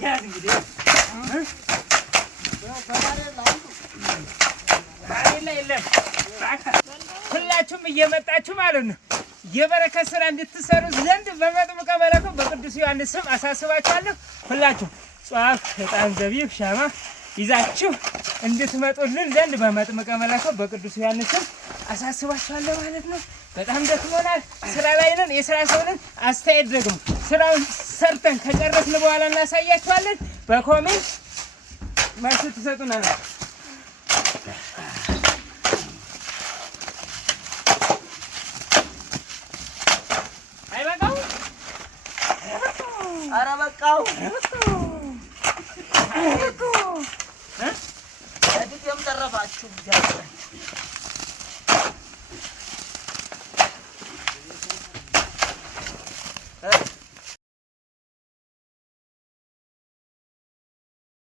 ያዝ እንግዲህ የለም ሁላችሁም እየመጣችሁ ማለት ነው የበረከት ስራ እንድትሰሩ ዘንድ በመጥምቀ መለኮት በቅዱስ ዮሐንስ ስም አሳስባችኋለሁ። ሁላችሁም ጧፍ፣ ዕጣን፣ ዘቢብ፣ ሻማ ይዛችሁ እንድትመጡልን ዘንድ በመጥምቀ መለኮት በቅዱስ ዮሐንስ ስም አሳስባችኋለሁ ማለት ነው። በጣም ደክሞናል፣ ስራ ላይ ነን፣ የስራ ሰው ነን። አስተያየት ደግሞ ስራውን ሰርተን ከጨረስን በኋላ እናሳያችኋለን። በኮሜንት መልስ ትሰጡናላችሁ። ኧረ በቃው እድሜም ተረፋችሁ።